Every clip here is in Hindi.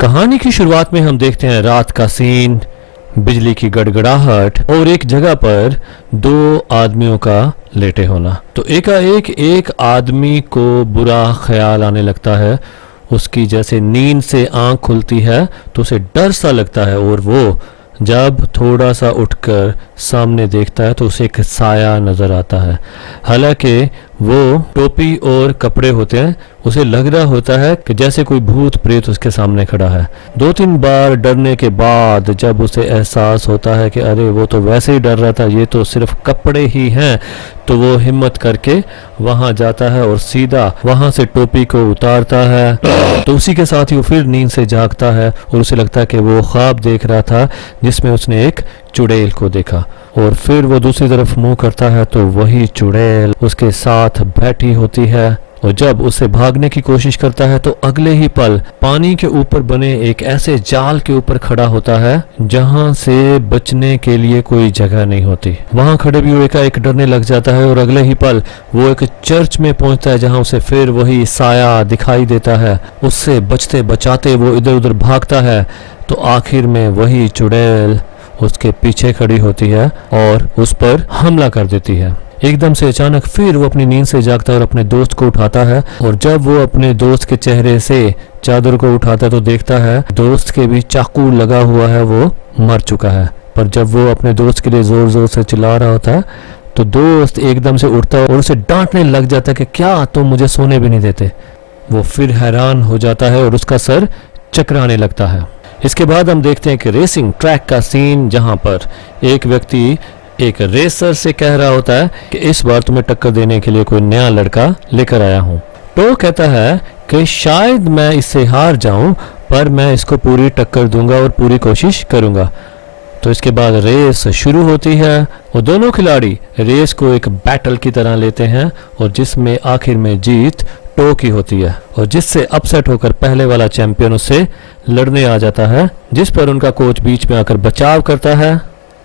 कहानी की शुरुआत में हम देखते हैं रात का सीन, बिजली की गड़गड़ाहट और एक जगह पर दो आदमियों का लेटे होना। तो एकाएक एक आदमी को बुरा ख्याल आने लगता है। उसकी जैसे नींद से आंख खुलती है तो उसे डर सा लगता है और वो जब थोड़ा सा उठकर सामने देखता है तो उसे एक साया नजर आता है। हालांकि वो टोपी और कपड़े होते हैं, उसे लग रहा होता है कि जैसे कोई भूत प्रेत उसके सामने खड़ा है। 2-3 बार डरने के बाद जब उसे एहसास होता है कि अरे वो तो वैसे ही डर रहा था, ये तो सिर्फ कपड़े ही हैं, तो वो हिम्मत करके वहां जाता है और सीधा वहां से टोपी को उतारता है। तो उसी के साथ ही वो फिर नींद से जागता है और उसे लगता है कि वो ख्वाब देख रहा था जिसमें उसने एक चुड़ैल को देखा। और फिर वो दूसरी तरफ मुंह करता है तो वही चुड़ैल उसके साथ बैठी होती है। और जब उसे भागने की कोशिश करता है तो अगले ही पल पानी के ऊपर बने एक ऐसे जाल के ऊपर खड़ा होता है जहां से बचने के लिए कोई जगह नहीं होती। वहां खड़े भी वो एकाएक डरने लग जाता है और अगले ही पल वो एक चर्च में पहुंचता है जहां उसे फिर वही साया दिखाई देता है। उससे बचते बचाते वो इधर उधर भागता है तो आखिर में वही चुड़ैल उसके पीछे खड़ी होती है और उस पर हमला कर देती है। एकदम से अचानक फिर वो अपनी नींद से जागता है और अपने दोस्त को उठाता है। और जब वो अपने दोस्त के चेहरे से चादर को उठाता है तो देखता है दोस्त के भी चाकू लगा हुआ है, वो मर चुका है। पर जब वो अपने दोस्त के लिए जोर जोर से चिल्ला रहा होता है तो दोस्त एकदम से उठता है और उसे डांटने लग जाता है कि क्या तुम मुझे सोने भी नहीं देते। वो फिर हैरान हो जाता है और उसका सर चकराने लगता है। इसके बाद हम देखते हैं कि रेसिंग ट्रैक का सीन, जहां पर एक व्यक्ति एक रेसर से कह रहा होता है कि इस बार तुम्हें टक्कर देने के लिए कोई नया लड़का लेकर आया हूं। तो कहता है कि शायद मैं इससे हार जाऊं पर मैं इसको पूरी टक्कर दूंगा और पूरी कोशिश करूंगा। तो इसके बाद रेस शुरू होती है और दोनों खिलाड़ी रेस को एक बैटल की तरह लेते हैं और जिसमें आखिर में जीत टो की होती है और जिससे अपसेट होकर पहले वाला चैंपियन उससे लड़ने आ जाता है, जिस पर उनका कोच बीच में आकर बचाव करता है।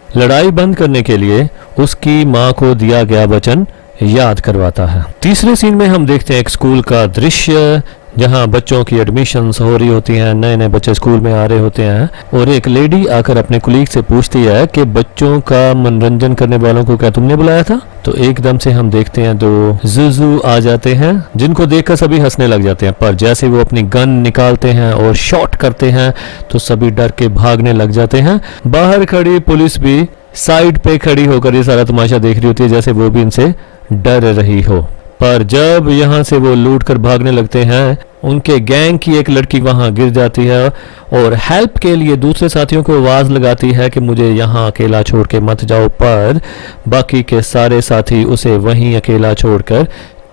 लड़ाई बंद करने के लिए उसकी मां को दिया गया वचन याद करवाता है। तीसरे सीन में हम देखते हैं एक स्कूल का दृश्य जहां बच्चों की एडमिशन्स हो रही होती हैं, नए नए बच्चे स्कूल में आ रहे होते हैं और एक लेडी आकर अपने कुलीग से पूछती है कि बच्चों का मनोरंजन करने वालों को क्या तुमने बुलाया था। तो एकदम से हम देखते हैं दो जुजू आ जाते हैं जिनको देखकर सभी हंसने लग जाते हैं, पर जैसे वो अपनी गन निकालते हैं और शॉट करते हैं तो सभी डर के भागने लग जाते हैं। बाहर खड़ी पुलिस भी साइड पे खड़ी होकर ये सारा तमाशा देख रही होती है जैसे वो भी इनसे डर रही हो। पर जब यहाँ से वो लूट कर भागने लगते हैं उनके गैंग की एक लड़की वहां गिर जाती है और हेल्प के लिए दूसरे साथियों को आवाज लगाती है कि मुझे यहाँ अकेला छोड़ के मत जाओ, पर बाकी के सारे साथी उसे वहीं अकेला छोड़कर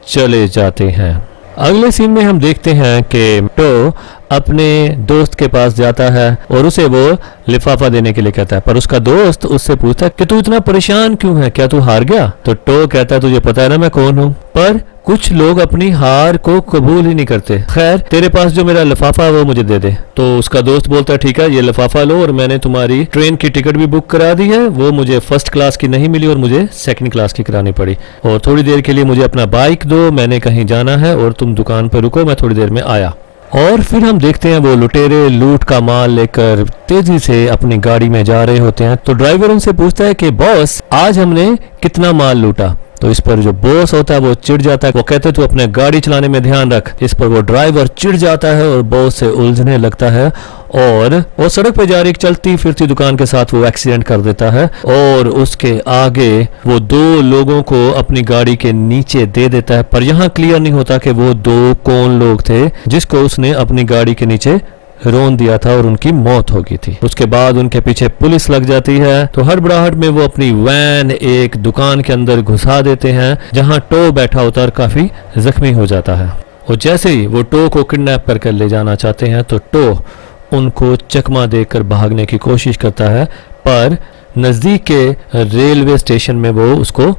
चले जाते हैं। अगले सीन में हम देखते हैं कि टो अपने दोस्त के पास जाता है और उसे वो लिफाफा देने के लिए कहता है, पर उसका दोस्त उससे पूछता है कि तू इतना परेशान क्यों है, क्या तू हार गया। तो टो कहता है तुझे पता है ना मैं कौन हूँ, पर कुछ लोग अपनी हार को कबूल ही नहीं करते। खैर तेरे पास जो मेरा लिफाफा है वो मुझे दे दे। तो उसका दोस्त बोलता है ठीक है ये लिफाफा लो और मैंने तुम्हारी ट्रेन की टिकट भी बुक करा दी है, वो मुझे फर्स्ट क्लास की नहीं मिली और मुझे सेकंड क्लास की करानी पड़ी। और थोड़ी देर के लिए मुझे अपना बाइक दो, मैंने कहीं जाना है और तुम दुकान पर रुको, मैं थोड़ी देर में आया। और फिर हम देखते हैं वो लुटेरे लूट का माल लेकर तेजी से अपनी गाड़ी में जा रहे होते हैं। तो ड्राइवर उनसे पूछता है कि बॉस आज हमने कितना माल लूटा। तो इस पर जो बॉस होता है वो चिढ़ जाता है, वो कहते हैं तू अपने गाड़ी चलाने में ध्यान रख। इस पर वो ड्राइवर चिढ़ जाता है और बॉस से उलझने लगता है और वो सड़क पर जा रही एक चलती फिरती दुकान के साथ वो एक्सीडेंट कर देता है और उसके आगे वो दो लोगों को अपनी गाड़ी के नीचे दे देता है। पर यहाँ क्लियर नहीं होता कि वो दो कौन लोग थे जिसको उसने अपनी गाड़ी के नीचे रोन दिया था और उनकी मौत हो गई थी। उसके बाद उनके पीछे पुलिस लग जाती है तो हड़बड़ाहट में वो अपनी वैन एक दुकान के अंदर घुसा देते हैं जहां टो बैठा होता है और काफी जख्मी हो जाता है। और जैसे ही वो टो को किडनैप करके ले जाना चाहते हैं तो टो उनको चकमा देकर भागने की कोशिश करता है, पर नजदीक के रेलवे स्टेशन में वो उसको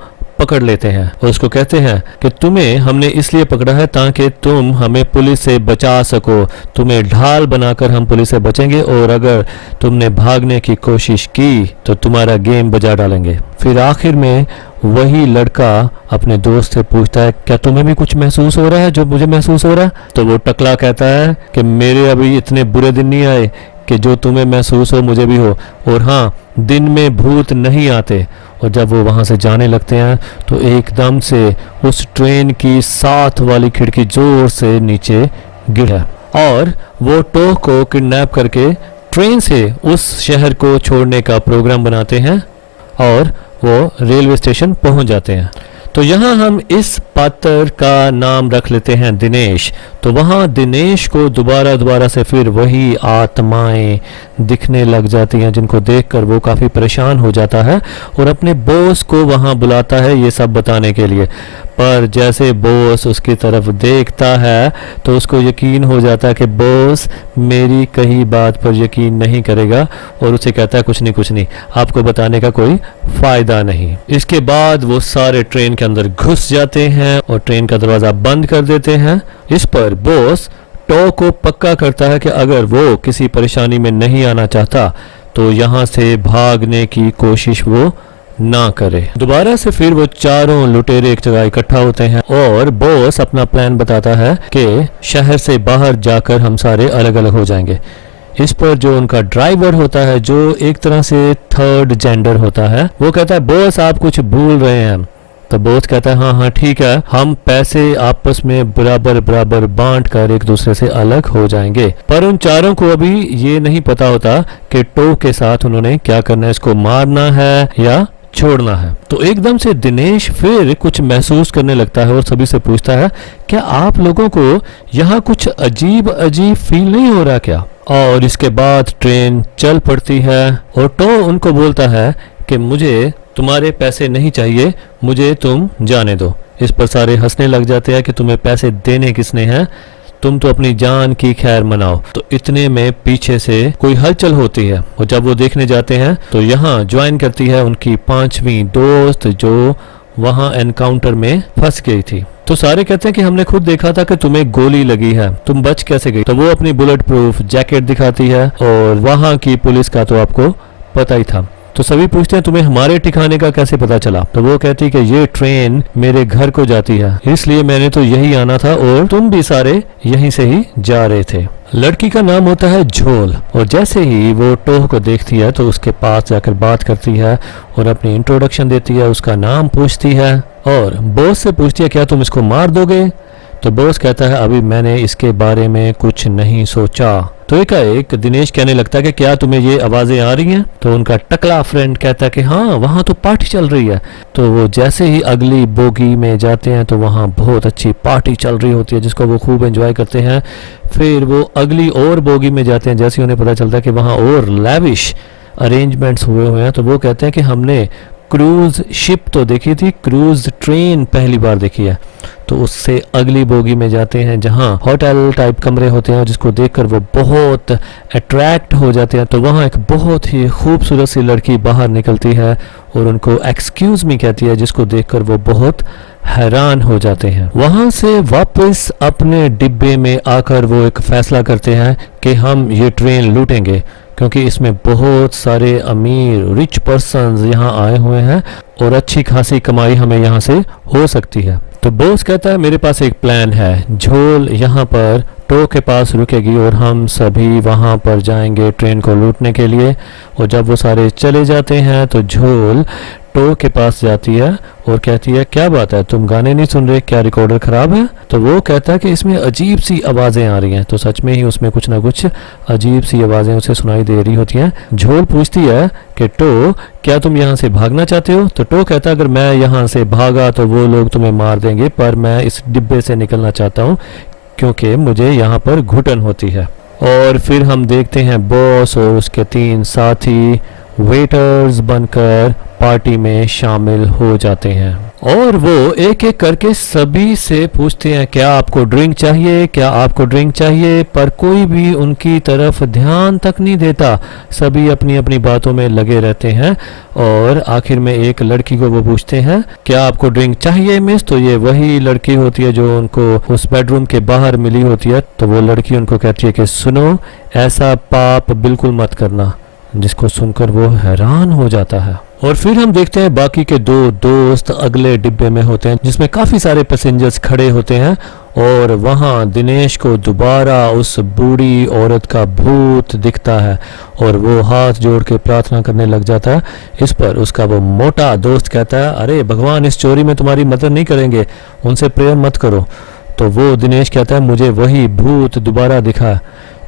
पकड़ लेते हैं और उसको कहते हैं कि तुम्हें हमने इसलिए पकड़ा है ताकि तुम हमें पुलिस से बचा सको, तुम्हें ढाल बनाकर हम पुलिस से बचेंगे और अगर तुमने भागने की कोशिश की तो तुम्हारा गेम बजा डालेंगे। फिर आखिर में वही लड़का अपने दोस्त से पूछता है क्या तुम्हें भी कुछ महसूस हो रहा है जो मुझे महसूस हो रहा है? तो वो टकला कहता है कि मेरे अभी इतने बुरे दिन नहीं आए कि जो तुम्हें महसूस हो मुझे भी हो, और हाँ दिन में भूत नहीं आते। और जब वो वहाँ से जाने लगते हैं तो एकदम से उस ट्रेन की साथ वाली खिड़की जोर से नीचे गिरा और वो टो को किडनैप करके ट्रेन से उस शहर को छोड़ने का प्रोग्राम बनाते हैं और वो रेलवे स्टेशन पहुंच जाते हैं। तो यहाँ हम इस पात्र का नाम रख लेते हैं दिनेश। तो वहाँ दिनेश को दोबारा से फिर वही आत्माएं दिखने लग जाती हैं जिनको देखकर वो काफ़ी परेशान हो जाता है और अपने बॉस को वहाँ बुलाता है ये सब बताने के लिए। पर जैसे बॉस उसकी तरफ देखता है तो उसको यकीन हो जाता है कि बॉस मेरी कही बात पर यकीन नहीं करेगा और उसे कहता है कुछ नहीं आपको बताने का कोई फायदा नहीं। इसके बाद वो सारे ट्रेन के अंदर घुस जाते हैं और ट्रेन का दरवाज़ा बंद कर देते हैं। इस पर बॉस टो को पक्का करता है कि अगर वो किसी परेशानी में नहीं आना चाहता तो यहाँ से भागने की कोशिश वो ना करे। दोबारा से फिर वो चारों लुटेरे एक जगह इकट्ठा होते हैं और बॉस अपना प्लान बताता है कि शहर से बाहर जाकर हम सारे अलग अलग हो जाएंगे। इस पर जो उनका ड्राइवर होता है जो एक तरह से थर्ड जेंडर होता है वो कहता है बॉस आप कुछ भूल रहे हैं। तो बॉस कहता है हाँ ठीक है, हम पैसे आपस में बराबर बांट कर एक दूसरे से अलग हो जाएंगे। पर उन चारों को अभी ये नहीं पता होता कि टो के साथ उन्होंने क्या करना है, इसको मारना है या छोड़ना है। तो एकदम से दिनेश फिर कुछ महसूस करने लगता है और सभी से पूछता है क्या आप लोगों को यहाँ कुछ अजीब फील नहीं हो रहा क्या? और इसके बाद ट्रेन चल पड़ती है और टो उनको बोलता है कि मुझे तुम्हारे पैसे नहीं चाहिए, मुझे तुम जाने दो। इस पर सारे हंसने लग जाते हैं कि तुम्हें पैसे देने किसने हैं, तुम तो अपनी जान की खैर मनाओ। तो इतने में पीछे से कोई हलचल होती है और जब वो देखने जाते हैं तो यहाँ ज्वाइन करती है उनकी 5वीं दोस्त जो वहाँ एनकाउंटर में फंस गई थी। तो सारे कहते हैं कि हमने खुद देखा था कि तुम्हें गोली लगी है, तुम बच कैसे गई? तो वो अपनी बुलेट प्रूफ जैकेट दिखाती है और वहाँ की पुलिस का तो आपको पता ही था। तो सभी पूछते हैं तुम्हें हमारे ठिकाने का कैसे पता चला? तो वो कहती है कि ये ट्रेन मेरे घर को जाती है इसलिए मैंने तो यही आना था और तुम भी सारे यहीं से ही जा रहे थे। लड़की का नाम होता है झोल और जैसे ही वो टोह को देखती है तो उसके पास जाकर बात करती है और अपनी इंट्रोडक्शन देती है, उसका नाम पूछती है और बॉस से पूछती है क्या तुम इसको मार दोगे? तो बॉस कहता है अभी मैंने इसके बारे में कुछ नहीं सोचा। तो एकाएक दिनेश कहने लगता है कि क्या तुम्हें ये आवाजें आ रही हैं? तो उनका टकला फ्रेंड कहता है कि हाँ वहाँ तो पार्टी चल रही है। तो वो जैसे ही अगली बोगी में जाते हैं तो वहाँ बहुत अच्छी पार्टी चल रही होती है जिसको वो खूब एंजॉय करते हैं। फिर वो अगली और बोगी में जाते हैं, जैसे उन्हें पता चलता है कि वहाँ और लैविश अरेंजमेंट्स हुए हैं तो वो कहते हैं कि हमने क्रूज शिप तो देखी थी, क्रूज ट्रेन पहली बार देखी है। तो उससे अगली बोगी में जाते हैं जहां होटल टाइप कमरे होते हैं जिसको देखकर वो बहुत अट्रैक्ट हो जाते हैं। तो वहां एक बहुत ही खूबसूरत सी लड़की बाहर निकलती है और उनको एक्सक्यूज मी कहती है जिसको देखकर वो बहुत हैरान हो जाते हैं। वहां से वापस अपने डिब्बे में आकर वो एक फैसला करते हैं कि हम ये ट्रेन लूटेंगे क्योंकि इसमें बहुत सारे अमीर रिच पर्सन्स यहाँ आए हुए हैं और अच्छी खासी कमाई हमें यहाँ से हो सकती है। तो बॉस कहता है मेरे पास एक प्लान है, झोल यहाँ पर टो के पास रुकेगी और हम सभी वहाँ पर जाएंगे ट्रेन को लूटने के लिए। और जब वो सारे चले जाते हैं तो झोल टो के पास जाती है और कहती है क्या बात है तुम गाने नहीं सुन रहे, क्या रिकॉर्डर खराब है? तो वो कहता है कि इसमें अजीब सी आवाज़ें आ रही हैं। तो सच में ही उसमें कुछ ना कुछ अजीब सी आवाज़ें उसे सुनाई दे रही होती हैं। झोल पूछती है कि टो क्या तुम यहाँ से भागना चाहते हो? तो टो कहता है अगर मैं यहाँ से भागा तो वो लोग तुम्हें मार देंगे, पर मैं इस डिब्बे से निकलना चाहता हूँ क्योंकि मुझे यहाँ पर घुटन होती है। और फिर हम देखते हैं बॉस और उसके 3 साथी वेटर्स बनकर पार्टी में शामिल हो जाते हैं और वो एक एक करके सभी से पूछते हैं क्या आपको ड्रिंक चाहिए, क्या आपको ड्रिंक चाहिए, पर कोई भी उनकी तरफ ध्यान तक नहीं देता। सभी अपनी अपनी बातों में लगे रहते हैं और आखिर में एक लड़की को वो पूछते हैं क्या आपको ड्रिंक चाहिए मिस। तो ये वही लड़की होती है जो उनको उस बेडरूम के बाहर मिली होती है। तो वो लड़की उनको कहती है कि सुनो, ऐसा पाप बिल्कुल मत करना, जिसको सुनकर वो हैरान हो जाता है। और फिर हम देखते हैं बाकी के दो दोस्त अगले डिब्बे में होते हैं जिसमें काफी सारे पैसेंजर्स खड़े होते हैं और वहां दिनेश को दोबारा उस बूढ़ी औरत का भूत दिखता है और वो हाथ जोड़ के प्रार्थना करने लग जाता है। इस पर उसका वो मोटा दोस्त कहता है अरे भगवान इस चोरी में तुम्हारी मदद नहीं करेंगे, उनसे प्रेयर मत करो। तो वो दिनेश कहता है मुझे वही भूत दोबारा दिखा।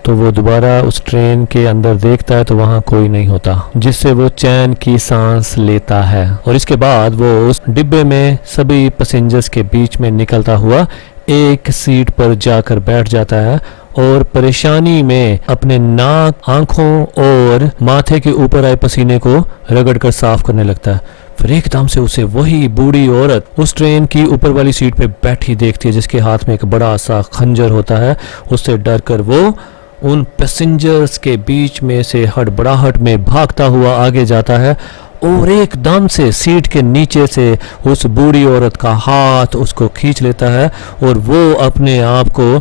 तो वो दोबारा उस ट्रेन के अंदर देखता है तो वहाँ कोई नहीं होता, जिससे वो चैन की सांस लेता है। और इसके बाद वो उस डिब्बे में सभी पैसेंजर्स के बीच में निकलता हुआ एक सीट पर जाकर बैठ जाता है और परेशानी में अपने नाक, आंखों और माथे के ऊपर आए पसीने को रगड़ कर साफ करने लगता है। फिर एकदम से उसे वही बूढ़ी औरत उस ट्रेन की ऊपर वाली सीट पे बैठी देखती है जिसके हाथ में एक बड़ा सा खंजर होता है। उससे डर कर वो उन पैसेंजर्स के बीच में से हड़बड़ाहट में भागता हुआ आगे जाता है और एकदम से सीट के नीचे से उस बूढ़ी औरत का हाथ उसको खींच लेता है और वो अपने आप को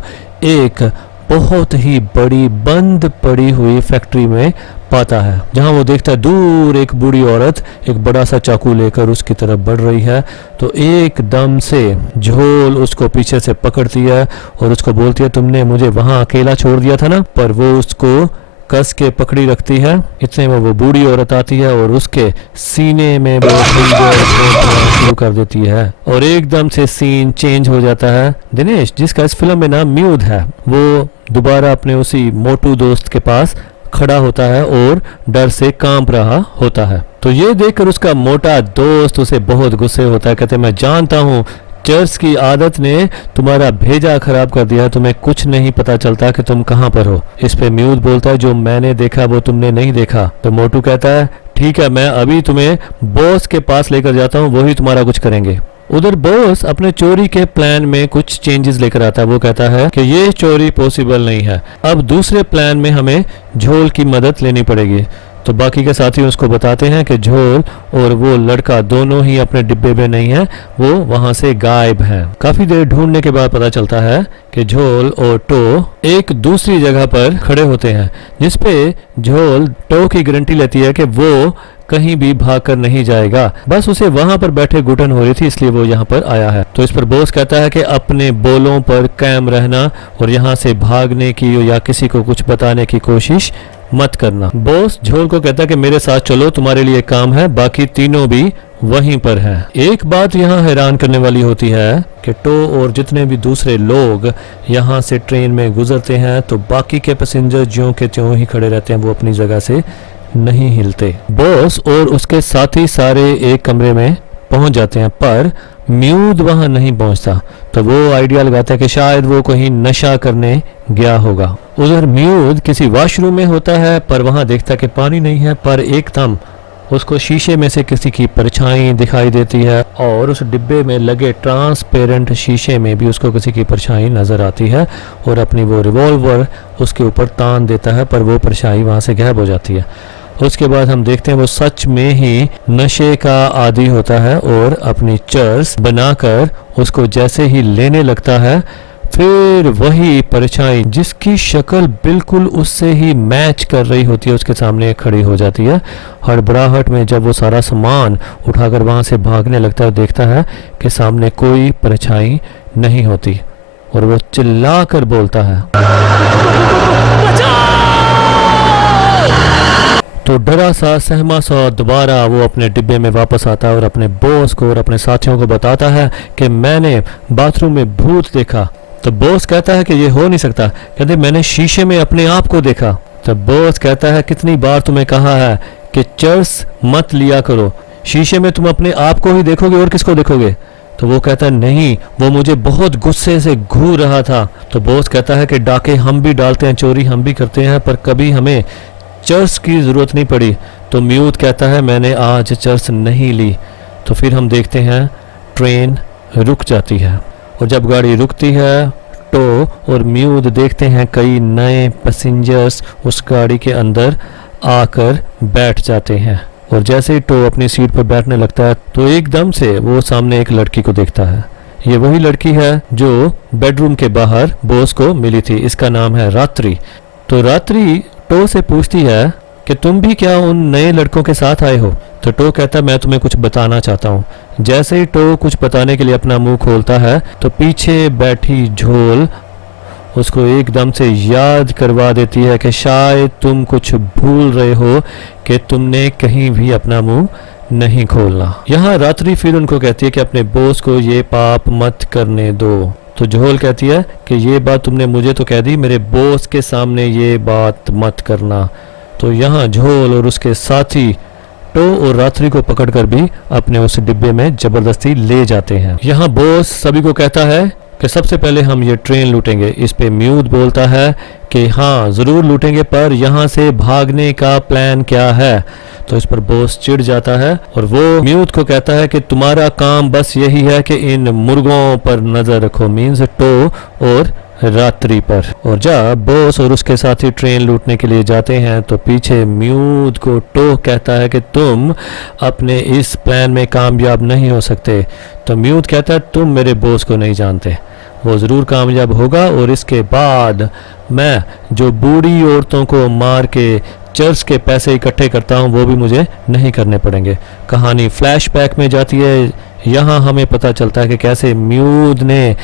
एक बहुत ही बड़ी बंद पड़ी हुई फैक्ट्री में पाता है, जहां वो देखता है दूर एक बूढ़ी औरत एक बड़ा सा चाकू लेकर उसकी तरफ बढ़ रही है। तो एकदम से झोल उसको पीछे से पकड़ती है और उसको बोलती है तुमने मुझे वहां अकेला छोड़ दिया था ना। पर वो उसको कस के पकड़ी रखती है। इतने में वो बूढ़ी औरत आती है और उसके सीने में वो शुरू कर देती है और एकदम से सीन चेंज हो जाता है। दिनेश, जिसका इस फिल्म में नाम म्यूद है, वो दोबारा अपने उसी मोटू दोस्त के पास खड़ा होता है और डर से कांप रहा होता है। तो ये देखकर उसका मोटा दोस्त उसे बहुत गुस्से होता है। कहते मैं जानता हूँ चर्च की आदत ने तुम्हारा भेजा खराब कर दिया, तुम्हें कुछ नहीं पता चलता कि तुम कहाँ पर हो। इस पे म्यूद बोलता है जो मैंने देखा वो तुमने नहीं देखा। तो मोटू कहता है ठीक है, मैं अभी तुम्हें बॉस के पास लेकर जाता हूँ, वही तुम्हारा कुछ करेंगे। उधर बॉस अपने चोरी के प्लान में कुछ चेंजेस लेकर आता है। वो कहता है कि ये चोरी पॉसिबल नहीं है, अब दूसरे प्लान में हमें झोल की मदद लेनी पड़ेगी। तो बाकी के साथी उसको बताते हैं कि झोल और वो लड़का दोनों ही अपने डिब्बे में नहीं है, वो वहां से गायब हैं। काफी देर ढूंढने के बाद पता चलता है कि झोल और टो एक दूसरी जगह पर खड़े होते हैं, जिसपे झोल टो की गारंटी लेती है कि वो कहीं भी भागकर नहीं जाएगा, बस उसे वहां पर बैठे घुटन हो रही थी इसलिए वो यहाँ पर आया है। तो इस पर बॉस कहता है कि अपने बोलों पर कायम रहना और यहाँ से भागने की या किसी को कुछ बताने की कोशिश मत करना। बॉस झोल को कहता है कि मेरे साथ चलो, तुम्हारे लिए काम है, बाकी तीनों भी वहीं पर हैं। एक बात यहाँ हैरान करने वाली होती है कि टो और जितने भी दूसरे लोग यहाँ से ट्रेन में गुजरते हैं तो बाकी के पैसेंजर ज्यों के त्यों ही खड़े रहते हैं, वो अपनी जगह से नहीं हिलते। बॉस और उसके साथी सारे एक कमरे में पहुंच जाते हैं पर म्यूद वहां नहीं पहुंचता। तो वो आइडिया लगाता है कि शायद वो कहीं नशा करने गया होगा। उधर म्यूद किसी वॉशरूम में होता है पर वहां देखता है कि पानी नहीं है, पर एकदम उसको शीशे में से किसी की परछाई दिखाई देती है और उस डिब्बे में लगे ट्रांसपेरेंट शीशे में भी उसको किसी की परछाई नजर आती है और अपनी वो रिवॉल्वर उसके ऊपर तान देता है, पर वो परछाई वहां से गायब हो जाती है। उसके बाद हम देखते हैं वो सच में ही नशे का आदी होता है और अपनी चर्च बनाकर उसको जैसे ही लेने लगता है, फिर वही परछाई जिसकी शक्ल बिल्कुल उससे ही मैच कर रही होती है उसके सामने खड़ी हो जाती है। हड़बड़ाहट में जब वो सारा सामान उठाकर वहां से भागने लगता है, देखता है कि सामने कोई परछाई नहीं होती और वो चिल्लाकर बोलता है तो डरा सा सहमा सा दोबारा वो अपने डिब्बे में वापस आता है और अपने बॉस को और अपने साथियों को बताता है कि मैंने बाथरूम में भूत देखा। तो बॉस कहता है कि ये हो नहीं सकता, कहते मैंने शीशे में अपने आप को देखा। तो बॉस कहता है कितनी बार तुम्हें कहा है कि चर्च मत लिया करो, शीशे में तुम अपने आप को ही देखोगे और किसको देखोगे। तो वो कहता है नहीं, वो मुझे बहुत गुस्से से घूर रहा था। तो बॉस कहता है कि डाके हम भी डालते हैं, चोरी हम भी करते हैं, पर कभी हमें चर्च की जरूरत नहीं पड़ी। तो म्यूद कहता है मैंने आज चर्च नहीं ली। तो फिर हम देखते हैं ट्रेन रुक जाती है। और जब गाड़ी रुकती है टो और म्यूद देखते हैं कई नए पैसेंजर्स उस गाड़ी के अंदर आकर बैठ जाते हैं। और जैसे ही टो अपनी सीट पर बैठने लगता है तो एकदम से वो सामने एक लड़की को देखता है। ये वही लड़की है जो बेडरूम के बाहर बॉस को मिली थी। इसका नाम है रात्रि। तो रात्रि टो से पूछती है कि तुम भी क्या उन नए लड़कों के साथ आए हो? तो टो कहता है मैं तुम्हें कुछ बताना चाहता हूँ। जैसे ही टो कुछ बताने के लिए अपना मुंह खोलता है तो पीछे बैठी झोल उसको एकदम से याद करवा देती है कि शायद तुम कुछ भूल रहे हो कि तुमने कहीं भी अपना मुंह नहीं खोलना। यहाँ रात्रि फिर उनको कहती है कि अपने बॉस को ये पाप मत करने दो। तो झोल कहती है कि ये बात तुमने मुझे तो कह दी, मेरे बॉस के सामने ये बात मत करना। तो यहाँ झोल और उसके साथी टो और रात्रि को पकड़कर भी अपने उस डिब्बे में जबरदस्ती ले जाते हैं। यहाँ बॉस सभी को कहता है कि सबसे पहले हम ये ट्रेन लूटेंगे। इस पे म्यूद बोलता है कि हाँ जरूर लूटेंगे, पर यहाँ से भागने का प्लान क्या है? तो इस पर बॉस चिढ़ जाता है और वो म्यूद को कहता है कि तुम्हारा काम बस यही है कि इन मुर्गों पर नजर रखो, मीन्स टो और रात्रि पर। और जब बॉस और उसके साथी ट्रेन लूटने के लिए जाते हैं तो पीछे म्यूद को टो कहता है कि तुम अपने इस प्लान में कामयाब नहीं हो सकते। तो म्यूद कहता है तुम मेरे बॉस को नहीं जानते, वो ज़रूर कामयाब होगा और इसके बाद मैं जो बूढ़ी औरतों को मार के चर्च के पैसे इकट्ठे करता हूँ वो भी मुझे नहीं करने पड़ेंगे। कहानी फ्लैशबैक में जाती है। यहाँ हमें पता चलता है कि कैसे म्यूद ने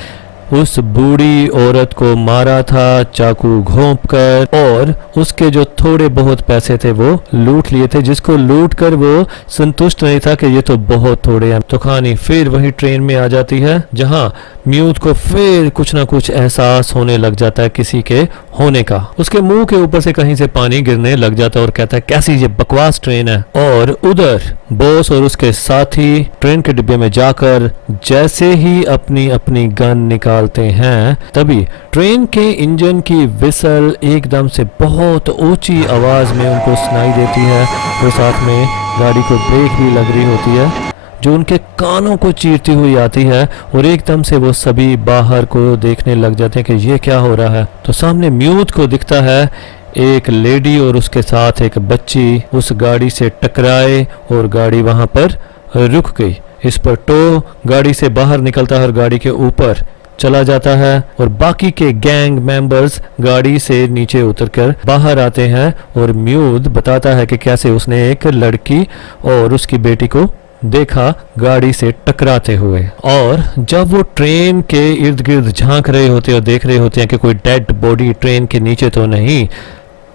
उस बूढ़ी औरत को मारा था चाकू घोंपकर और उसके जो थोड़े बहुत पैसे थे वो लूट लिए थे, जिसको लूट कर वो संतुष्ट नहीं था कि ये तो बहुत थोड़े हैं। तो कहानी फिर वही ट्रेन में आ जाती है जहाँ म्यूद को फिर कुछ ना कुछ एहसास होने लग जाता है किसी के होने का। उसके मुंह के ऊपर से कहीं से पानी गिरने लग जाता है और कहता है कैसी ये बकवास ट्रेन है। और उधर बॉस और उसके साथी ट्रेन के डिब्बे में जाकर जैसे ही अपनी अपनी गन निकालते हैं तभी ट्रेन के इंजन की विसल एकदम से बहुत ऊंची आवाज में उनको सुनाई देती है और साथ में गाड़ी को ब्रेक भी लग रही होती है जो उनके कानों को चीरती हुई आती है। और एकदम से वो सभी बाहर को देखने लग जाते हैं कि ये क्या हो रहा है। तो सामने म्यूद को दिखता है एक लेडी और उसके साथ एक बच्ची उस गाड़ी से टकराए और गाड़ी वहां पर रुक गई। इस पर टो गाड़ी से बाहर निकलता है और गाड़ी के ऊपर चला जाता है और बाकी के गैंग मेंबर्स गाड़ी से नीचे उतरकर बाहर आते हैं और म्यूद बताता है कि कैसे उसने एक लड़की और उसकी बेटी को देखा गाड़ी से टकराते हुए। और जब वो ट्रेन के इर्द गिर्द झांक रहे होते और देख रहे होते हैं कि कोई डेड बॉडी ट्रेन के नीचे तो नहीं,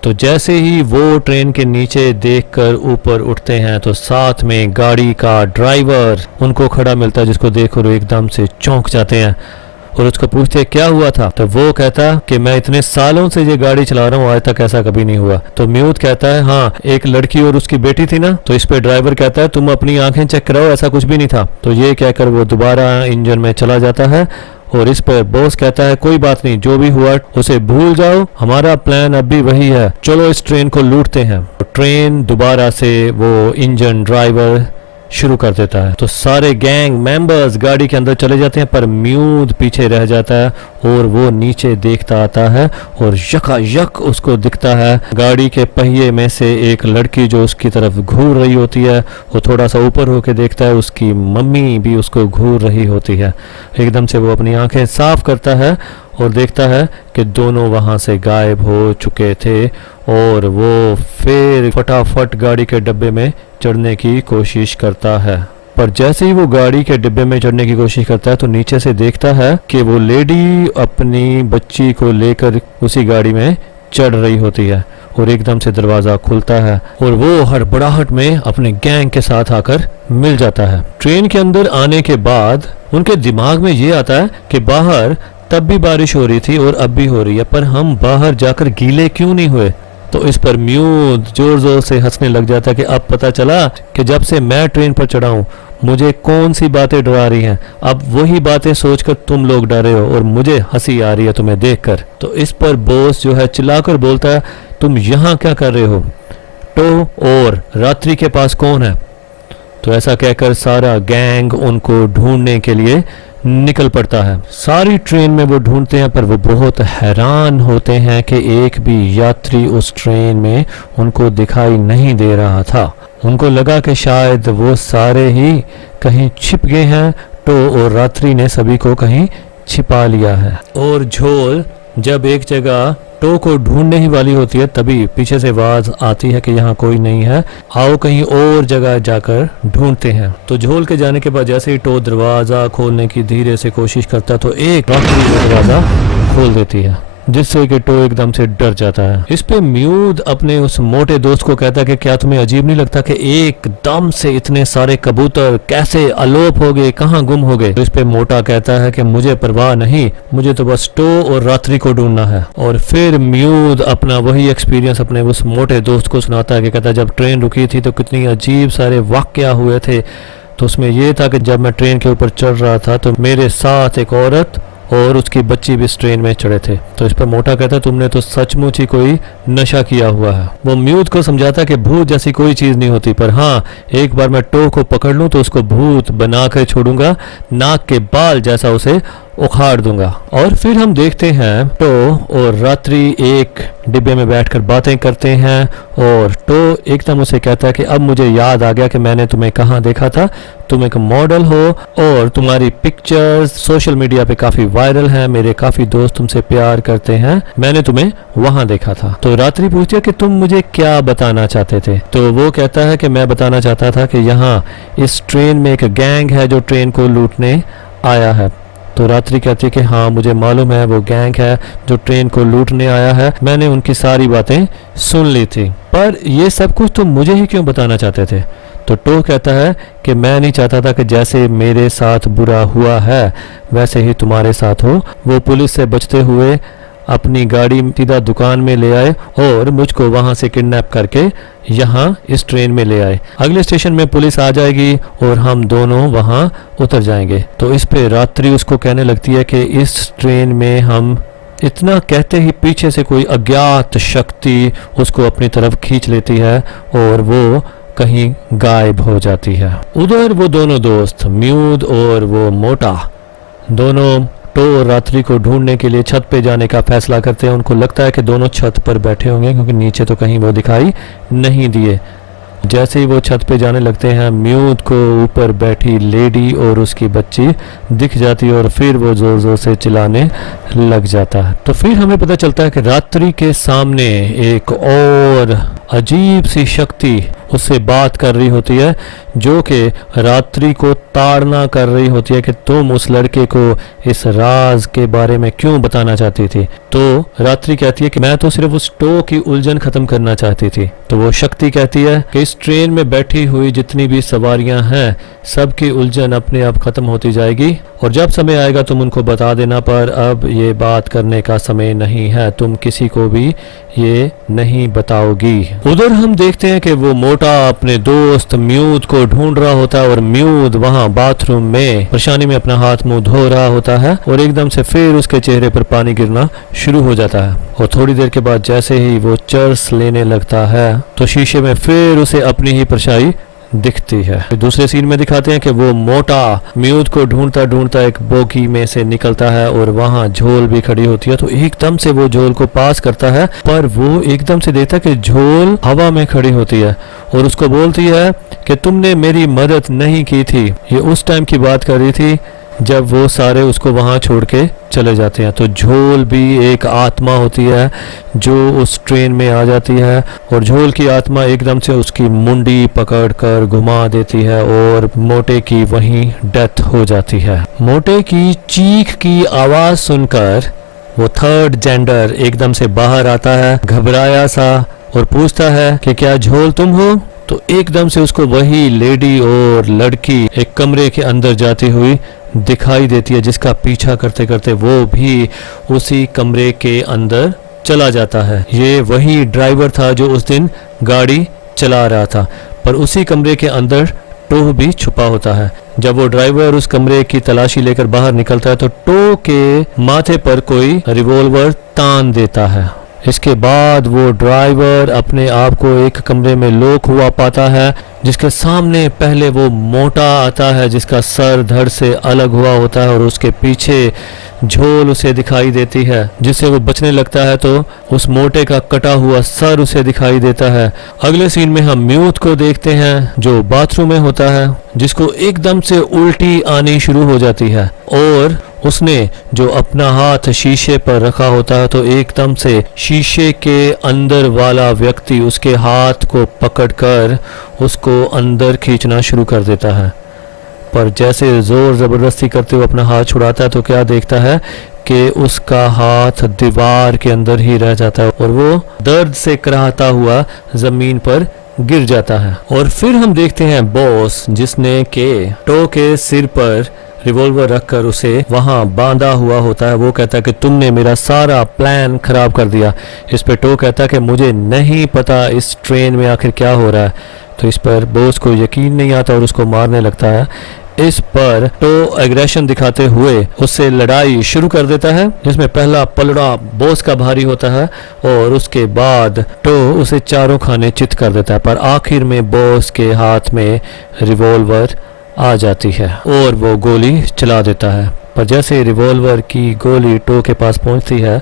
तो जैसे ही वो ट्रेन के नीचे देखकर ऊपर उठते हैं तो साथ में गाड़ी का ड्राइवर उनको खड़ा मिलता है, जिसको देखकर वो एकदम से चौंक जाते हैं और उसको पूछते हैं क्या हुआ था। तो वो कहता कि मैं इतने सालों से ये गाड़ी चला रहा हूँ, आज तक ऐसा कभी नहीं हुआ। तो म्यूद कहता है हाँ एक लड़की और उसकी बेटी थी ना। तो इस पे ड्राइवर कहता है तुम अपनी आंखें चेक कराओ, ऐसा कुछ भी नहीं था। तो ये कहकर वो दोबारा इंजन में चला जाता है और इस पर बॉस कहता है कोई बात नहीं, जो भी हुआ उसे भूल जाओ, हमारा प्लान अब भी वही है, चलो इस ट्रेन को लूटते हैं। तो ट्रेन दोबारा से वो इंजन ड्राइवर शुरू कर देता है। तो सारे गैंग मेंबर्स गाड़ी के अंदर चले जाते हैं पर म्यूद पीछे रह जाता है और वो नीचे देखता आता है और यकायक उसको दिखता है गाड़ी के पहिए में से एक लड़की जो उसकी तरफ घूर रही होती है। वो थोड़ा सा ऊपर होकर देखता है, उसकी मम्मी भी उसको घूर रही होती है। एकदम से वो अपनी आंखें साफ करता है और देखता है कि दोनों वहां से गायब हो चुके थे और वो फिर फटाफट गाड़ी के डब्बे में चढ़ने की कोशिश करता है। पर जैसे ही वो गाड़ी के डिब्बे में चढ़ने की कोशिश करता है तो नीचे से देखता है कि वो लेडी अपनी बच्ची को लेकर उसी गाड़ी में चढ़ रही होती है और एकदम से दरवाजा खुलता है और वो हड़बड़ाहट में अपने गैंग के साथ आकर मिल जाता है। ट्रेन के अंदर आने के बाद उनके दिमाग में ये आता है कि बाहर तब भी बारिश हो रही थी और अब भी हो रही है, पर हम बाहर जाकर गीले क्यों नहीं हुए। तो इस पर म्यूद जोर जोर से हंसने लग जाता है कि अब पता चला कि जब से मैं ट्रेन पर चढ़ा हूं मुझे कौन सी बातें डरा रही हैं। अब वही बातें सोचकर तुम लोग डरे हो और मुझे हंसी आ रही है तुम्हें देखकर। तो इस पर बॉस जो है चिल्लाकर बोलता है तुम यहाँ क्या कर रहे हो, टो और रात्रि के पास कौन है। तो ऐसा कहकर सारा गैंग उनको ढूंढने के लिए निकल पड़ता है। सारी ट्रेन में वो ढूंढते हैं, पर वो बहुत हैरान होते हैं कि एक भी यात्री उस ट्रेन में उनको दिखाई नहीं दे रहा था। उनको लगा कि शायद वो सारे ही कहीं छिप गए हैं, टो और रात्रि ने सभी को कहीं छिपा लिया है। और झोल जब एक जगह टो को ढूंढने ही वाली होती है, तभी पीछे से आवाज आती है कि यहाँ कोई नहीं है, आओ कहीं और जगह जाकर ढूंढते हैं। तो झोल के जाने के बाद जैसे ही टो दरवाजा खोलने की धीरे से कोशिश करता तो एक रात्रि दरवाजा खोल देती है, जिससे कि टो एकदम से डर जाता है। इस पे म्यूद अपने उस मोटे दोस्त को कहता है कि क्या तुम्हें अजीब नहीं लगता कि एकदम से इतने सारे कबूतर कैसे अलोप हो गए, कहाँ गुम हो गए। तो इस पे मोटा कहता है कि मुझे परवाह नहीं, मुझे तो बस टो और रात्रि को ढूंढना है। और फिर म्यूद अपना वही एक्सपीरियंस अपने उस मोटे दोस्त को सुनाता है कि कहता है जब ट्रेन रुकी थी तो कितनी अजीब सारे वाकया हुए थे। तो उसमें यह था कि जब मैं ट्रेन के ऊपर चढ़ रहा था तो मेरे साथ एक औरत और उसकी बच्ची भी इस ट्रेन में चढ़े थे। तो इस पर मोटा कहता है तुमने तो सचमुच ही कोई नशा किया हुआ है। वो म्यूद को समझाता कि भूत जैसी कोई चीज नहीं होती, पर हाँ एक बार मैं टो को पकड़ लूं तो उसको भूत बना कर छोड़ूंगा, नाक के बाल जैसा उसे उखाड़ दूंगा। और फिर हम देखते हैं टो और रात्रि एक डिब्बे में बैठकर बातें करते हैं और टो एकदम उसे कहता है कि अब मुझे याद आ गया कि मैंने तुम्हें कहाँ देखा था, तुम एक मॉडल हो और तुम्हारी पिक्चर्स सोशल मीडिया पे काफी वायरल हैं, मेरे काफी दोस्त तुमसे प्यार करते हैं, मैंने तुम्हें वहां देखा था। तो रात्रि पूछती है कि तुम मुझे क्या बताना चाहते थे। तो वो कहता है कि मैं बताना चाहता था कि यहाँ इस ट्रेन में एक गैंग है जो ट्रेन को लूटने आया है। तो रात्रि कहती है कि हाँ मुझे मालूम है वो गैंग है जो ट्रेन को लूटने आया है, मैंने उनकी सारी बातें सुन ली थी, पर ये सब कुछ तुम मुझे ही क्यों बताना चाहते थे। तो टो कहता है कि मैं नहीं चाहता था कि जैसे मेरे साथ बुरा हुआ है वैसे ही तुम्हारे साथ हो। वो पुलिस से बचते हुए अपनी गाड़ी सीधा दुकान में ले आए और मुझको वहां से किडनैप करके यहाँ इस ट्रेन में ले आए। अगले स्टेशन में पुलिस आ जाएगी और हम दोनों वहां उतर जाएंगे। तो इस पे रात्रि उसको कहने लगती है कि इस ट्रेन में हम, इतना कहते ही पीछे से कोई अज्ञात शक्ति उसको अपनी तरफ खींच लेती है और वो कहीं गायब हो जाती है। उधर वो दोनों दोस्त म्यूद और वो मोटा दोनों टो और रात्रि को ढूंढने के लिए छत पे जाने का फैसला करते हैं। उनको लगता है कि दोनों छत पर बैठे होंगे क्योंकि नीचे तो कहीं वो दिखाई नहीं दिए। जैसे ही वो छत पे जाने लगते हैं म्यूद को ऊपर बैठी लेडी और उसकी बच्ची दिख जाती है और फिर वो जोर जोर से चिल्लाने लग जाता है। तो फिर हमें पता चलता है कि रात्रि के सामने एक और अजीब सी शक्ति उससे बात कर रही होती है जो कि रात्रि को ताड़ना कर रही होती है कि तुम उस लड़के को इस राज के बारे में क्यों बताना चाहती थी। तो रात्रि कहती है कि मैं तो सिर्फ उस टो की उलझन खत्म करना चाहती थी। तो वो शक्ति कहती है कि इस ट्रेन में बैठी हुई जितनी भी सवारियां हैं सबकी उलझन अपने आप खत्म होती जाएगी और जब समय आएगा तुम उनको बता देना, पर अब ये बात करने का समय नहीं है, तुम किसी को भी ये नहीं बताओगी। उधर हम देखते हैं कि वो मोटा अपने दोस्त म्यूद को ढूंढ रहा होता है और म्यूद वहां बाथरूम में परेशानी में अपना हाथ मुंह धो रहा होता है और एकदम से फिर उसके चेहरे पर पानी गिरना शुरू हो जाता है। और थोड़ी देर के बाद जैसे ही वो चर्स लेने लगता है तो शीशे में फिर उसे अपनी ही परछाई दिखती है। दूसरे सीन में दिखाते हैं कि वो मोटा म्यूद को ढूंढता ढूंढता एक बोगी में से निकलता है और वहां झोल भी खड़ी होती है। तो एकदम से वो झोल को पास करता है, पर वो एकदम से देखता है कि झोल हवा में खड़ी होती है और उसको बोलती है कि तुमने मेरी मदद नहीं की थी। ये उस टाइम की बात कर रही थी जब वो सारे उसको वहां छोड़ के चले जाते हैं। तो झोल भी एक आत्मा होती है जो उस ट्रेन में आ जाती है और झोल की आत्मा एकदम से उसकी मुंडी पकड़कर घुमा देती है और मोटे की वहीं डेथ हो जाती है। मोटे की चीख की आवाज सुनकर वो थर्ड जेंडर एकदम से बाहर आता है घबराया सा और पूछता है कि क्या झोल तुम हो। तो एकदम से उसको वही लेडी और लड़की एक कमरे के अंदर जाती हुई दिखाई देती है, जिसका पीछा करते करते वो भी उसी कमरे के अंदर चला जाता है। ये वही ड्राइवर था जो उस दिन गाड़ी चला रहा था, पर उसी कमरे के अंदर टो भी छुपा होता है। जब वो ड्राइवर उस कमरे की तलाशी लेकर बाहर निकलता है तो टो के माथे पर कोई रिवॉल्वर तान देता है। इसके बाद वो ड्राइवर अपने आप को एक कमरे में लॉक हुआ पाता है, जिसके सामने पहले वो मोटा आता है जिसका सर धड़ से अलग हुआ होता है और उसके पीछे झोल उसे दिखाई देती है, जिससे वो बचने लगता है तो उस मोटे का कटा हुआ सर उसे दिखाई देता है। अगले सीन में हम म्यूट को देखते हैं जो बाथरूम में होता है, जिसको एकदम से उल्टी आनी शुरू हो जाती है और उसने जो अपना हाथ शीशे पर रखा होता है तो एकदम से शीशे के अंदर वाला व्यक्ति उसके हाथ को पकड़कर उसको अंदर खींचना शुरू कर देता है। पर जैसे जोर जबरदस्ती करते हुए अपना हाथ छुड़ाता है तो क्या देखता है कि उसका हाथ दीवार के अंदर ही रह जाता है और वो दर्द से कराहता हुआ जमीन पर गिर जाता है। और फिर हम देखते हैं बॉस, जिसने के टो के सिर पर रिवॉल्वर रखकर उसे वहां बांधा हुआ होता है। वो कहता है कि तुमने मेरा सारा प्लान खराब कर दिया। इस पे टो कहता है कि मुझे नहीं पता इस ट्रेन में आखिर क्या हो रहा है। तो इस पर बॉस को यकीन नहीं आता और उसको मारने लगता है। इस पर टो एग्रेशन दिखाते हुए उससे लड़ाई शुरू कर देता है, जिसमें पहला पलड़ा बॉस का भारी होता है और उसके बाद टो उसे चारों खाने चित कर देता है। पर आखिर में बॉस के हाथ में रिवॉल्वर आ जाती है और वो गोली चला देता है। पर जैसे रिवॉल्वर की गोली टो के पास पहुंचती है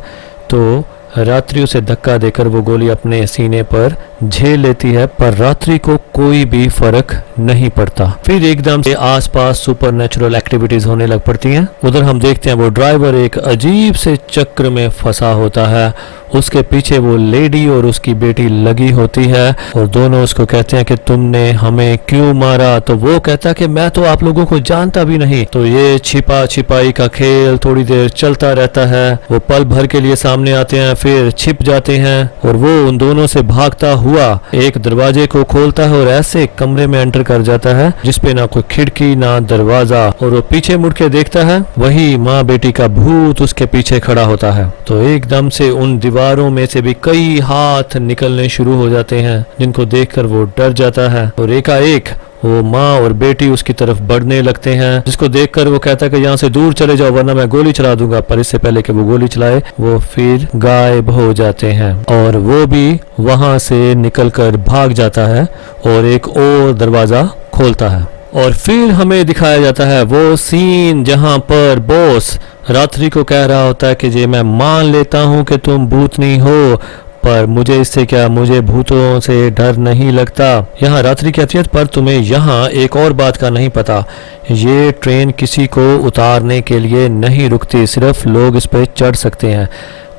तो रात्रि उसे धक्का देकर वो गोली अपने सीने पर झेल लेती है, पर रात्रि को कोई भी फर्क नहीं पड़ता। फिर एकदम से आसपास सुपरनेचुरल एक्टिविटीज होने लग पड़ती हैं। उधर हम देखते हैं वो ड्राइवर एक अजीब से चक्र में फंसा होता है। उसके पीछे वो लेडी और उसकी बेटी लगी होती है और दोनों उसको कहते हैं कि तुमने हमें क्यों मारा। तो वो कहता है कि मैं तो आप लोगों को जानता भी नहीं। तो ये छिपा छिपाई का खेल थोड़ी देर चलता रहता है। वो पल भर के लिए सामने आते हैं, फिर छिप जाते हैं और वो उन दोनों से भागता हुआ एक दरवाजे को खोलता है और ऐसे कमरे में एंटर कर जाता है जिसपे ना कोई खिड़की ना दरवाजा। और वो पीछे मुड़ के देखता है, वही माँ बेटी का भूत उसके पीछे खड़ा होता है। तो एकदम से उन दीवारों में से भी कई हाथ निकलने शुरू हो जाते हैं, जिनको देखकर वो डर जाता है और एकाएक वो माँ और बेटी उसकी तरफ बढ़ने लगते हैं, जिसको देखकर वो कहता है कि यहाँ से दूर चले जाओ वरना मैं गोली चला दूंगा। पर इससे पहले कि वो गोली चलाए वो फिर गायब हो जाते हैं और वो भी वहां से निकलकर भाग जाता है और एक और दरवाजा खोलता है। और फिर हमें दिखाया जाता है वो सीन जहां पर बॉस रात्रि को कह रहा होता है कि जे मैं मान लेता हूं कि तुम भूतनी हो, पर मुझे इससे क्या, मुझे भूतों से डर नहीं लगता। यहाँ रात्रि कहती है पर तुम्हें यहाँ एक और बात का नहीं पता, ये ट्रेन किसी को उतारने के लिए नहीं रुकती, सिर्फ लोग इस पर चढ़ सकते हैं।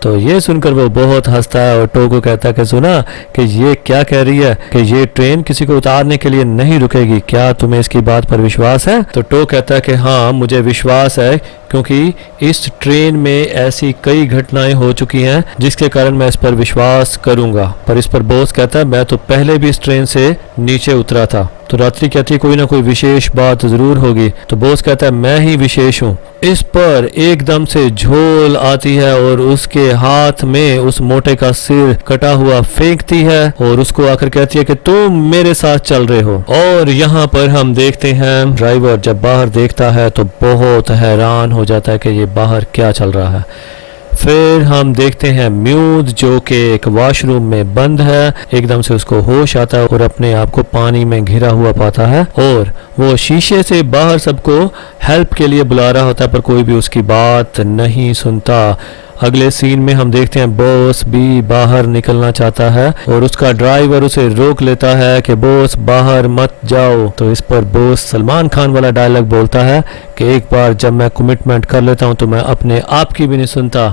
तो ये सुनकर वो बहुत हंसता है और टो को कहता है कि सुना कि ये क्या कह रही है कि ये ट्रेन किसी को उतारने के लिए नहीं रुकेगी, क्या तुम्हें इसकी बात पर विश्वास है? तो टो कहता है कि हाँ मुझे विश्वास है, क्योंकि इस ट्रेन में ऐसी कई घटनाएं हो चुकी हैं जिसके कारण मैं इस पर विश्वास करूंगा। पर इस पर बॉस कहता है मैं तो पहले भी इस ट्रेन से नीचे उतरा था। तो रात्रि कहती है कोई ना कोई विशेष बात जरूर होगी। तो बॉस कहता है मैं ही विशेष हूँ। इस पर एकदम से झोल आती है और उसके हाथ में उस मोटे का सिर कटा हुआ फेंकती है और उसको आकर कहती है कि तुम मेरे साथ चल रहे हो। और यहाँ पर हम देखते हैं ड्राइवर जब बाहर देखता है तो बहुत हैरान हो जाता है कि ये बाहर क्या चल रहा है। फिर हम देखते हैं म्यूट जो कि एक वॉशरूम में बंद है, एकदम से उसको होश आता है और अपने आप को पानी में घिरा हुआ पाता है और वो शीशे से बाहर सबको हेल्प के लिए बुला रहा होता है, पर कोई भी उसकी बात नहीं सुनता। अगले सीन में हम देखते हैं बॉस भी बाहर निकलना चाहता है और उसका ड्राइवर उसे रोक लेता है कि बॉस बाहर मत जाओ। तो इस पर बॉस सलमान खान वाला डायलॉग बोलता है कि एक बार जब मैं कमिटमेंट कर लेता हूं तो मैं अपने आप की भी नहीं सुनता,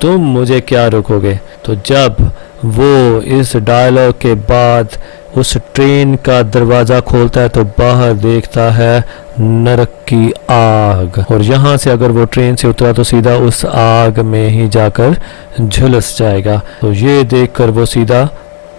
तुम मुझे क्या रोकोगे। तो जब वो इस डायलॉग के बाद उस ट्रेन का दरवाजा खोलता है तो बाहर देखता है नरक की आग और यहाँ से अगर वो ट्रेन से उतरा तो सीधा उस आग में ही जाकर झुलस जाएगा। तो ये देखकर वो सीधा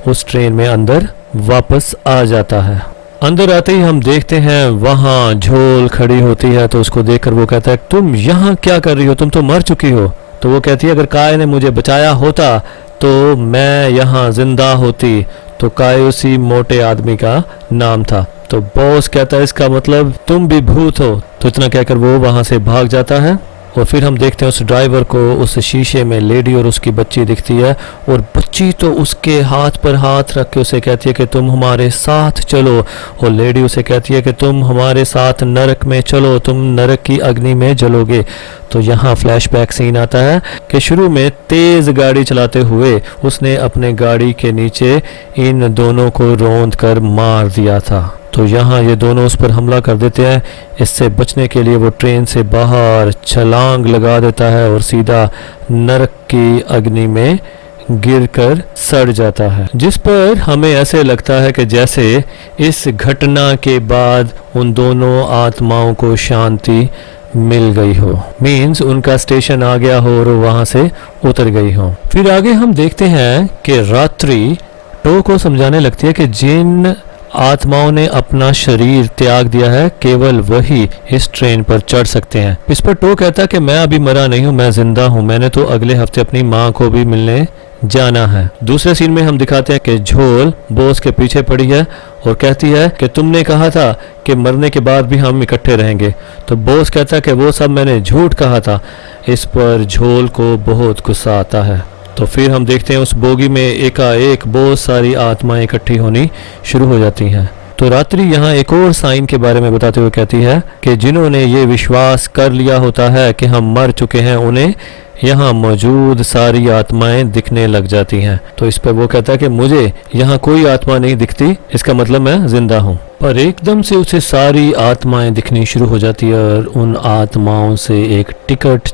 उस ट्रेन में अंदर वापस आ जाता है। अंदर आते ही हम देखते हैं वहाँ झोल खड़ी होती है। तो उसको देखकर वो कहता है तुम यहाँ क्या कर रही हो, तुम तो मर चुकी हो। तो वो कहती है अगर काय ने मुझे बचाया होता तो मैं यहाँ जिंदा होती। तो काय उसी मोटे आदमी का नाम था। तो बॉस कहता है इसका मतलब तुम भी भूत हो। तो इतना कहकर वो वहां से भाग जाता है और फिर हम देखते हैं उस ड्राइवर को उस शीशे में लेडी और उसकी बच्ची दिखती है, और बच्ची तो उसके हाथ पर हाथ रख के उसे कहती है कि तुम हमारे साथ चलो, और लेडी उसे कहती है कि तुम हमारे साथ नरक में चलो, तुम नरक की अग्नि में जलोगे। तो यहाँ फ्लैशबैक सीन आता है कि शुरू में तेज गाड़ी चलाते हुए उसने अपने गाड़ी के नीचे इन दोनों को रौंद कर मार दिया था। तो यहाँ ये दोनों उस पर हमला कर देते हैं। इससे बचने के लिए वो ट्रेन से बाहर छलांग लगा देता है और सीधा नरक की अग्नि में गिरकर सड़ जाता है, जिस पर हमें ऐसे लगता है कि जैसे इस घटना के बाद उन दोनों आत्माओं को शांति मिल गई हो, मीन्स उनका स्टेशन आ गया हो और वहां से उतर गई हो। फिर आगे हम देखते हैं कि रात्रि टो को समझाने लगती है कि जिन आत्माओं ने अपना शरीर त्याग दिया है केवल वही इस ट्रेन पर चढ़ सकते हैं। इस पर टो कहता है कि मैं अभी मरा नहीं हूँ, मैं जिंदा हूँ, मैंने तो अगले हफ्ते अपनी माँ को भी मिलने जाना है। दूसरे सीन में हम दिखाते हैं कि झोल बॉस के पीछे पड़ी है और कहती है कि तुमने कहा था कि मरने के बाद भी हम इकट्ठे रहेंगे। तो बॉस कहता है कि वो सब मैंने झूठ कहा था। इस पर झोल को बहुत गुस्सा आता है। तो फिर हम देखते हैं उस बोगी में एकाएक बहुत सारी आत्माएं इकट्ठी होनी शुरू हो जाती हैं। तो रात्रि यहाँ एक और साइन के बारे में बताते हुए कहती है कि जिन्होंने ये विश्वास कर लिया होता है कि हम मर चुके हैं उन्हें यहाँ मौजूद सारी आत्माएं दिखने लग जाती हैं। तो इस पर वो कहता है कि मुझे यहाँ कोई आत्मा नहीं दिखती, इसका मतलब मैं जिंदा हूँ। पर एकदम से उसे सारी आत्माएं दिखनी शुरू हो जाती है और उन आत्माओं से एक टिकट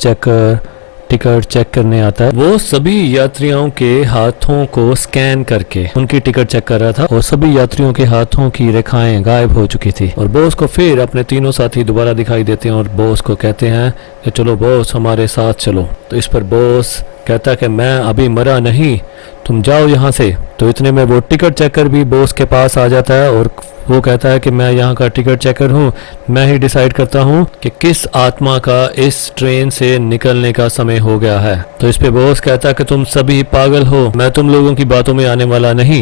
चेक करने आता है। वो सभी यात्रियों के हाथों को स्कैन करके उनकी टिकट चेक कर रहा था और सभी यात्रियों के हाथों की रेखाएं गायब हो चुकी थी। और बॉस को फिर अपने तीनों साथी दोबारा दिखाई देते हैं और बॉस को कहते हैं कि चलो बॉस हमारे साथ चलो। तो इस पर बॉस कहता है कि मैं अभी मरा नहीं, तुम जाओ यहाँ से। तो इतने में वो टिकट चेकर भी बॉस के पास आ जाता है और वो कहता है कि मैं यहाँ का टिकट चेकर हूँ, मैं ही डिसाइड करता हूँ कि किस आत्मा का इस ट्रेन से निकलने का समय हो गया है। तो इस पे बॉस कहता है कि तुम सभी पागल हो, मैं तुम लोगों की बातों में आने वाला नहीं।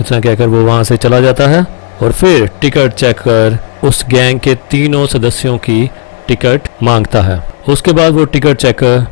इतना कहकर वो वहाँ से चला जाता है और फिर टिकट चेकर उस गैंग के तीनों सदस्यों की टिकट मांगता है। उसके बाद वो टिकट चेकर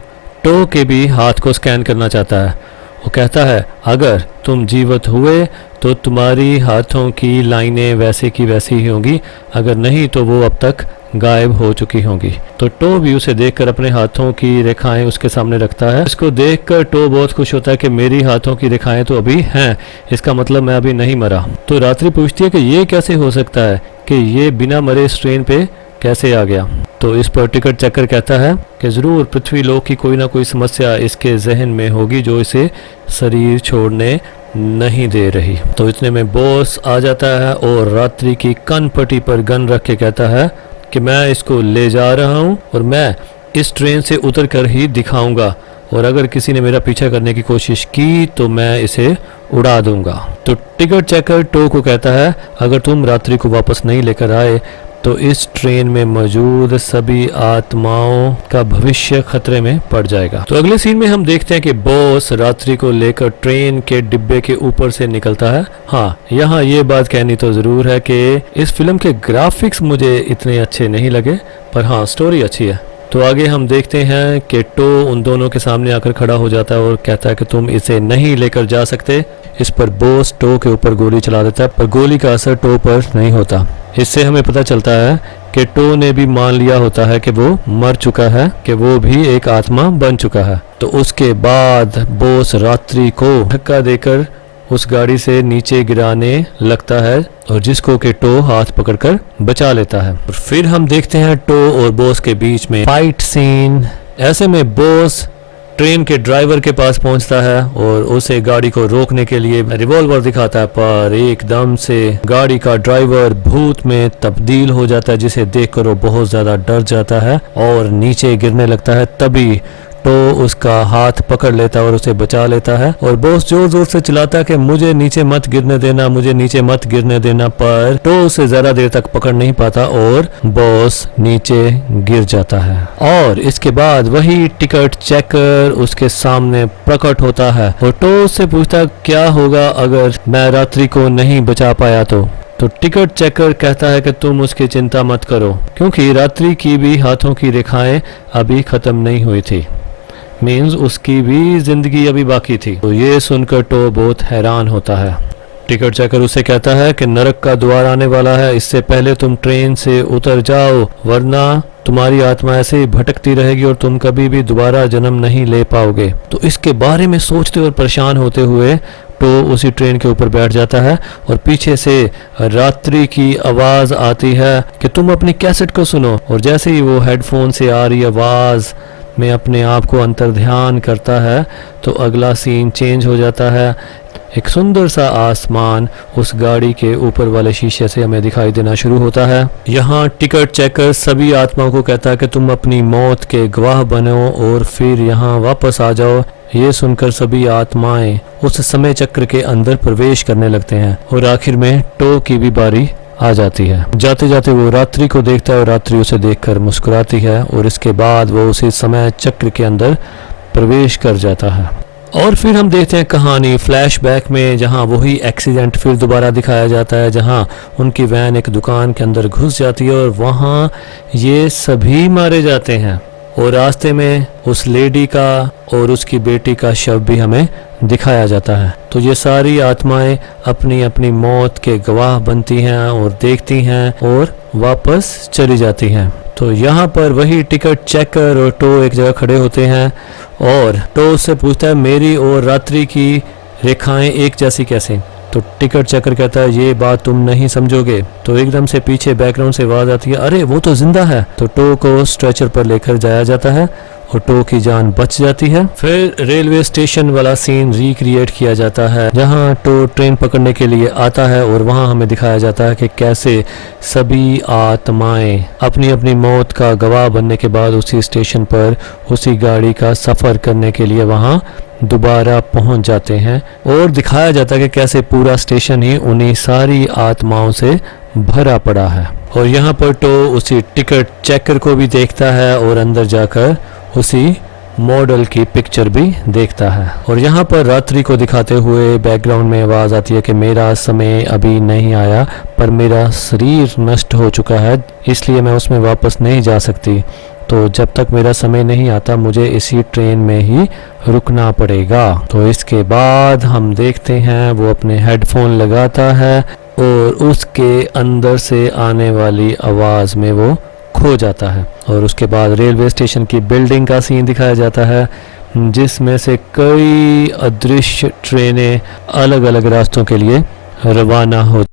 टो के भी हाथ को स्कैन करना चाहता है। वो कहता है अगर तुम जीवित हुए तो तुम्हारी हाथों की लाइनें वैसे की वैसी ही होंगी, अगर नहीं तो वो अब तक गायब हो चुकी होंगी। तो टो भी उसे देखकर अपने हाथों की रेखाएं उसके सामने रखता है। इसको देखकर टो बहुत खुश होता है कि मेरी हाथों की रेखाएं तो अभी हैं, इसका मतलब मैं अभी नहीं मरा। तो रात्रि पूछती है कि ये कैसे हो सकता है कि ये बिना मरे इस ट्रेन पे कैसे आ गया। तो इस पर टिकट चेकर कहता है कि जरूर पृथ्वी लोक की कोई ना कोई समस्या इसके जहन में होगी जो इसे शरीर छोड़ने नहीं दे रही। तो इतने में बॉस आ जाता है और रात्रि की कनपट्टी पर गन रख के कहता है कि मैं इसको ले जा रहा हूँ और मैं इस ट्रेन से उतर कर ही दिखाऊंगा, और अगर किसी ने मेरा पीछा करने की कोशिश की तो मैं इसे उड़ा दूंगा। तो टिकट चेकर टो को कहता है अगर तुम रात्रि को वापस नहीं लेकर आए तो इस ट्रेन में मौजूद सभी आत्माओं का भविष्य खतरे में पड़ जाएगा। तो अगले सीन में हम देखते हैं कि बॉस रात्रि को लेकर ट्रेन के डिब्बे के ऊपर से निकलता है। हाँ, यहाँ ये बात कहनी तो जरूर है कि इस फिल्म के ग्राफिक्स मुझे इतने अच्छे नहीं लगे, पर हाँ स्टोरी अच्छी है। तो आगे हम देखते हैं कि टो उन दोनों के सामने आकर खड़ा हो जाता है और कहता है कि तुम इसे नहीं लेकर जा सकते। इस पर बॉस टो के ऊपर गोली चला देता है, पर गोली का असर टो पर नहीं होता। इससे हमें पता चलता है कि टो ने भी मान लिया होता है कि वो मर चुका है, कि वो भी एक आत्मा बन चुका है। तो उसके बाद बॉस रात्रि को धक्का देकर उस गाड़ी से नीचे गिराने लगता है और जिसको कि टो हाथ पकड़कर बचा लेता है। और फिर हम देखते हैं टो और बॉस के बीच में फाइट सीन। ऐसे में बॉस ट्रेन के ड्राइवर के पास पहुंचता है और उसे गाड़ी को रोकने के लिए रिवॉल्वर दिखाता है, पर एकदम से गाड़ी का ड्राइवर भूत में तब्दील हो जाता है, जिसे देखकर वो बहुत ज्यादा डर जाता है और नीचे गिरने लगता है। तभी टो उसका हाथ पकड़ लेता है और उसे बचा लेता है और बॉस जोर जोर से चिल्लाता है कि मुझे नीचे मत गिरने देना, मुझे नीचे मत गिरने देना, पर टो उसे ज्यादा देर तक पकड़ नहीं पाता और बॉस नीचे गिर जाता है। और इसके बाद वही टिकट चेकर उसके सामने प्रकट होता है और टो उससे पूछता क्या होगा अगर मैं रात्रि को नहीं बचा पाया तो। तो टिकट चेकर कहता है कि तुम उसकी चिंता मत करो, क्योंकि रात्रि की भी हाथों की रेखाएं अभी खत्म नहीं हुई थी। मीन्स उसकी भी जिंदगी अभी बाकी थी। तो ये सुनकर टो बहुत हैरान होता है। टिकट चेकर उसे कहता है कि नरक का द्वार आने वाला है, इससे पहले तुम ट्रेन से उतर जाओ, वरना तुम्हारी आत्मा ऐसे ही भटकती रहेगी और तुम कभी भी दोबारा जन्म नहीं ले पाओगे। तो इसके बारे में सोचते और परेशान होते हुए तो उसी ट्रेन के ऊपर बैठ जाता है और पीछे से रात्रि की आवाज आती है कि तुम अपनी कैसेट को सुनो। और जैसे ही वो हेडफोन से आ रही आवाज में अपने आप को अंतर्ध्यान करता है तो अगला सीन चेंज हो जाता है। एक सुंदर सा आसमान उस गाड़ी के ऊपर वाले शीशे से हमें दिखाई देना शुरू होता है। यहाँ टिकट चेकर सभी आत्माओं को कहता है कि तुम अपनी मौत के गवाह बनो और फिर यहाँ वापस आ जाओ। ये सुनकर सभी आत्माएं उस समय चक्र के अंदर प्रवेश करने लगते हैं और आखिर में टो की भी बारी आ जाती है। जाते जाते वो रात्रि को देखता है और रात्रि उसे देखकर मुस्कुराती है और इसके बाद वो उसी समय चक्र के अंदर प्रवेश कर जाता है। और फिर हम देखते हैं कहानी फ्लैशबैक में, जहां वही एक्सीडेंट फिर दोबारा दिखाया जाता है, जहां उनकी वैन एक दुकान के अंदर घुस जाती है और वहां ये सभी मारे जाते हैं और रास्ते में उस लेडी का और उसकी बेटी का शव भी हमें दिखाया जाता है। तो ये सारी आत्माएं अपनी अपनी मौत के गवाह बनती हैं और देखती हैं और वापस चली जाती हैं। तो यहाँ पर वही टिकट चेकर और टो एक जगह खड़े होते हैं और टो उससे पूछता है मेरी और रात्रि की रेखाएं एक जैसी कैसे। तो टिकट चेकर कहता है ये बात तुम नहीं समझोगे। तो एकदम से पीछे बैकग्राउंड से आवाज आती है अरे वो तो जिंदा है। तो टो को स्ट्रेचर पर लेकर जाया जाता है और टो की जान बच जाती है। फिर रेलवे स्टेशन वाला सीन रिक्रिएट किया जाता है, जहां टो ट्रेन पकड़ने के लिए आता है और वहां हमें दिखाया जाता है कि कैसे सभी आत्माएं अपनी अपनी मौत का गवाह बनने के बाद उसी स्टेशन पर उसी गाड़ी का सफर करने के लिए वहां दोबारा पहुंच जाते हैं और दिखाया जाता है कि कैसे पूरा स्टेशन ही उन्हीं सारी आत्माओं से भरा पड़ा है। और यहाँ पर टो उसी टिकट चेकर को भी देखता है और अंदर जाकर उसी मॉडल की पिक्चर भी देखता है। और यहाँ पर रात्रि को दिखाते हुए बैकग्राउंड में आवाज आती है कि मेरा समय अभी नहीं आया, पर मेरा शरीर नष्ट हो चुका है, इसलिए मैं उसमें वापस नहीं जा सकती। तो जब तक मेरा समय नहीं आता मुझे इसी ट्रेन में ही रुकना पड़ेगा। तो इसके बाद हम देखते हैं वो अपने हेडफोन लगाता है और उसके अंदर से आने वाली आवाज में वो खो जाता है। और उसके बाद रेलवे स्टेशन की बिल्डिंग का सीन दिखाया जाता है, जिसमें से कई अदृश्य ट्रेनें अलग अलग रास्तों के लिए रवाना हो